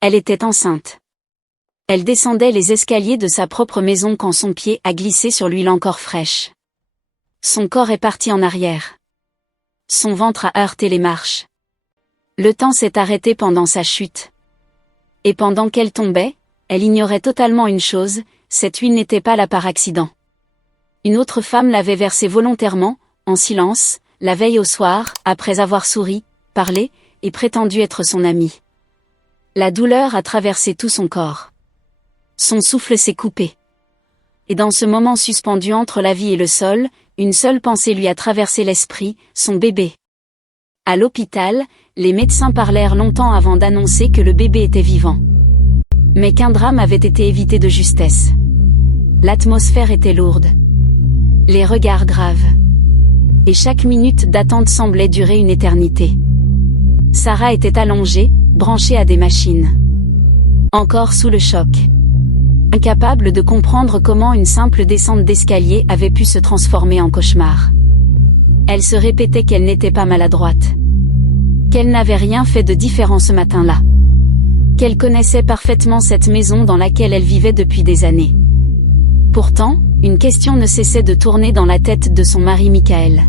Elle était enceinte. Elle descendait les escaliers de sa propre maison quand son pied a glissé sur l'huile encore fraîche. Son corps est parti en arrière. Son ventre a heurté les marches. Le temps s'est arrêté pendant sa chute. Et pendant qu'elle tombait, elle ignorait totalement une chose, cette huile n'était pas là par accident. Une autre femme l'avait versée volontairement, en silence, la veille au soir, après avoir souri, parlé, et prétendu être son amie. La douleur a traversé tout son corps. Son souffle s'est coupé. Et dans ce moment suspendu entre la vie et le sol, une seule pensée lui a traversé l'esprit, son bébé. À l'hôpital, les médecins parlèrent longtemps avant d'annoncer que le bébé était vivant. Mais qu'un drame avait été évité de justesse. L'atmosphère était lourde. Les regards graves. Et chaque minute d'attente semblait durer une éternité. Sarah était allongée, branchée à des machines. Encore sous le choc. Incapable de comprendre comment une simple descente d'escalier avait pu se transformer en cauchemar. Elle se répétait qu'elle n'était pas maladroite. Qu'elle n'avait rien fait de différent ce matin-là. Qu'elle connaissait parfaitement cette maison dans laquelle elle vivait depuis des années. Pourtant, une question ne cessait de tourner dans la tête de son mari Michael.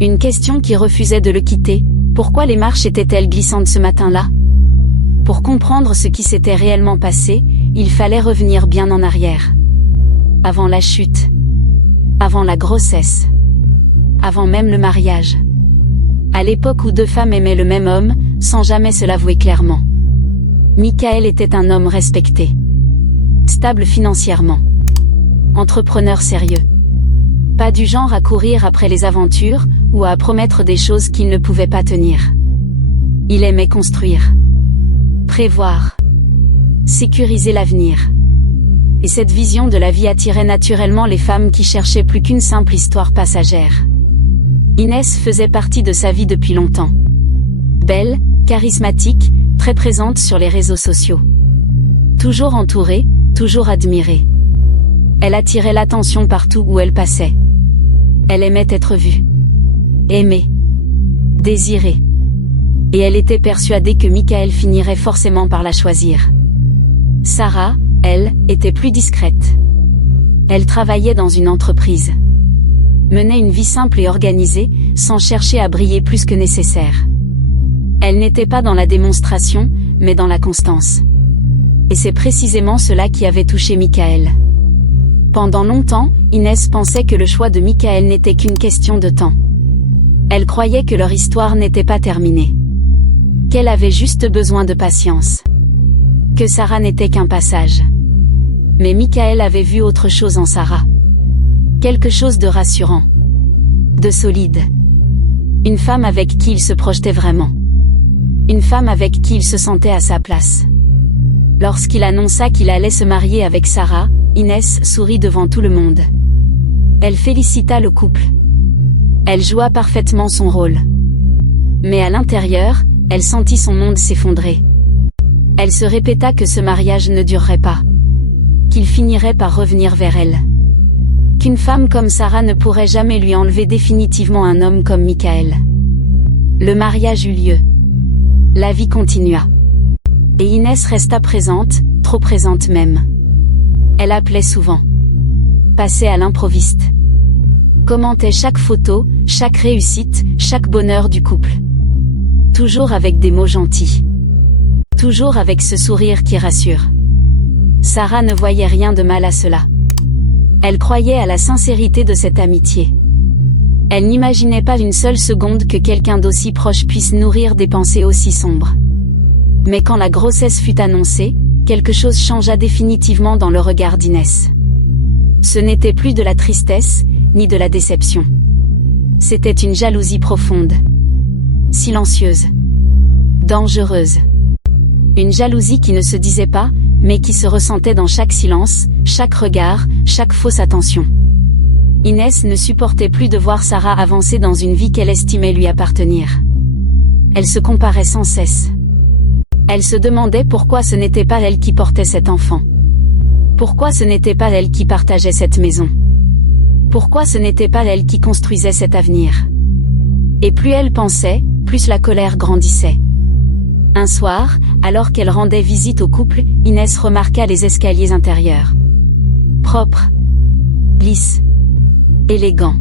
Une question qui refusait de le quitter, pourquoi les marches étaient-elles glissantes ce matin-là ? Pour comprendre ce qui s'était réellement passé, il fallait revenir bien en arrière. Avant la chute. Avant la grossesse. Avant même le mariage. À l'époque où deux femmes aimaient le même homme, sans jamais se l'avouer clairement. Michael était un homme respecté. Stable financièrement. Entrepreneur sérieux. Pas du genre à courir après les aventures, ou à promettre des choses qu'il ne pouvait pas tenir. Il aimait construire. Prévoir. Sécuriser l'avenir. Et cette vision de la vie attirait naturellement les femmes qui cherchaient plus qu'une simple histoire passagère. Inès faisait partie de sa vie depuis longtemps. Belle, charismatique, très présente sur les réseaux sociaux. Toujours entourée, toujours admirée. Elle attirait l'attention partout où elle passait. Elle aimait être vue. Aimée. Désirée. Et elle était persuadée que Michael finirait forcément par la choisir. Sarah, elle, était plus discrète. Elle travaillait dans une entreprise. Menait une vie simple et organisée, sans chercher à briller plus que nécessaire. Elle n'était pas dans la démonstration, mais dans la constance. Et c'est précisément cela qui avait touché Michael. Pendant longtemps, Inès pensait que le choix de Michael n'était qu'une question de temps. Elle croyait que leur histoire n'était pas terminée. Qu'elle avait juste besoin de patience. Que Sarah n'était qu'un passage. Mais Michael avait vu autre chose en Sarah. Quelque chose de rassurant. De solide. Une femme avec qui il se projetait vraiment. Une femme avec qui il se sentait à sa place. Lorsqu'il annonça qu'il allait se marier avec Sarah, Inès sourit devant tout le monde. Elle félicita le couple. Elle joua parfaitement son rôle. Mais à l'intérieur, elle sentit son monde s'effondrer. Elle se répéta que ce mariage ne durerait pas. Qu'il finirait par revenir vers elle. Qu'une femme comme Sarah ne pourrait jamais lui enlever définitivement un homme comme Michael. Le mariage eut lieu. La vie continua. Et Inès resta présente, trop présente même. Elle appelait souvent. Passait à l'improviste. Commentait chaque photo, chaque réussite, chaque bonheur du couple. Toujours avec des mots gentils. Toujours avec ce sourire qui rassure. Sarah ne voyait rien de mal à cela. Elle croyait à la sincérité de cette amitié. Elle n'imaginait pas une seule seconde que quelqu'un d'aussi proche puisse nourrir des pensées aussi sombres. Mais quand la grossesse fut annoncée, quelque chose changea définitivement dans le regard d'Inès. Ce n'était plus de la tristesse, ni de la déception. C'était une jalousie profonde. Silencieuse. Dangereuse. Une jalousie qui ne se disait pas, mais qui se ressentait dans chaque silence, chaque regard, chaque fausse attention. Inès ne supportait plus de voir Sarah avancer dans une vie qu'elle estimait lui appartenir. Elle se comparait sans cesse. Elle se demandait pourquoi ce n'était pas elle qui portait cet enfant. Pourquoi ce n'était pas elle qui partageait cette maison. Pourquoi ce n'était pas elle qui construisait cet avenir. Et plus elle pensait, plus la colère grandissait. Un soir, alors qu'elle rendait visite au couple, Inès remarqua les escaliers intérieurs. Propres, lisses, élégants,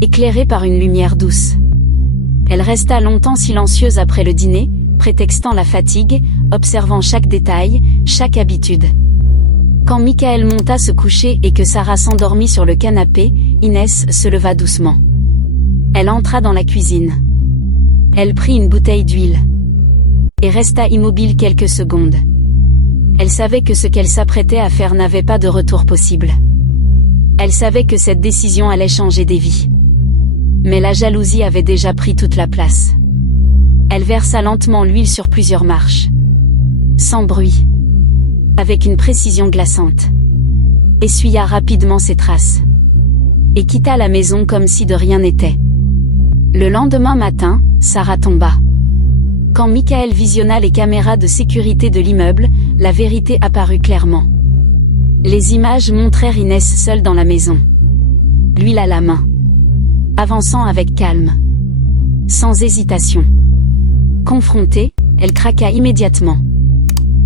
éclairés par une lumière douce. Elle resta longtemps silencieuse après le dîner, prétextant la fatigue, observant chaque détail, chaque habitude. Quand Michael monta se coucher et que Sarah s'endormit sur le canapé, Inès se leva doucement. Elle entra dans la cuisine. Elle prit une bouteille d'huile et resta immobile quelques secondes. Elle savait que ce qu'elle s'apprêtait à faire n'avait pas de retour possible. Elle savait que cette décision allait changer des vies. Mais la jalousie avait déjà pris toute la place. Elle versa lentement l'huile sur plusieurs marches. Sans bruit. Avec une précision glaçante. Essuya rapidement ses traces. Et quitta la maison comme si de rien n'était. Le lendemain matin, Sarah tomba. Quand Michael visionna les caméras de sécurité de l'immeuble, la vérité apparut clairement. Les images montrèrent Inès seule dans la maison. L'huile à la main. Avançant avec calme. Sans hésitation. Confrontée, elle craqua immédiatement.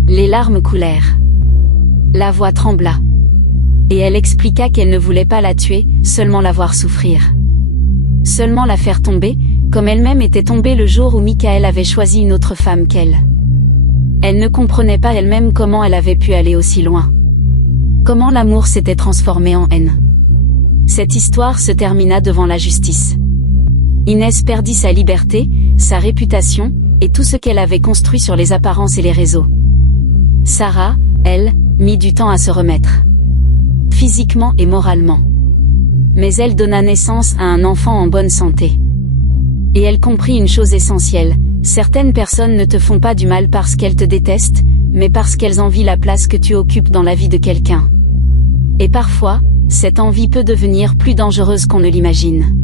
Les larmes coulèrent. La voix trembla. Et elle expliqua qu'elle ne voulait pas la tuer, seulement la voir souffrir. Seulement la faire tomber, comme elle-même était tombée le jour où Michael avait choisi une autre femme qu'elle. Elle ne comprenait pas elle-même comment elle avait pu aller aussi loin. Comment l'amour s'était transformé en haine. Cette histoire se termina devant la justice. Inès perdit sa liberté, sa réputation, et tout ce qu'elle avait construit sur les apparences et les réseaux. Sarah, elle, mit du temps à se remettre. Physiquement et moralement. Mais elle donna naissance à un enfant en bonne santé. Et elle comprit une chose essentielle, certaines personnes ne te font pas du mal parce qu'elles te détestent, mais parce qu'elles envient la place que tu occupes dans la vie de quelqu'un. Et parfois, cette envie peut devenir plus dangereuse qu'on ne l'imagine.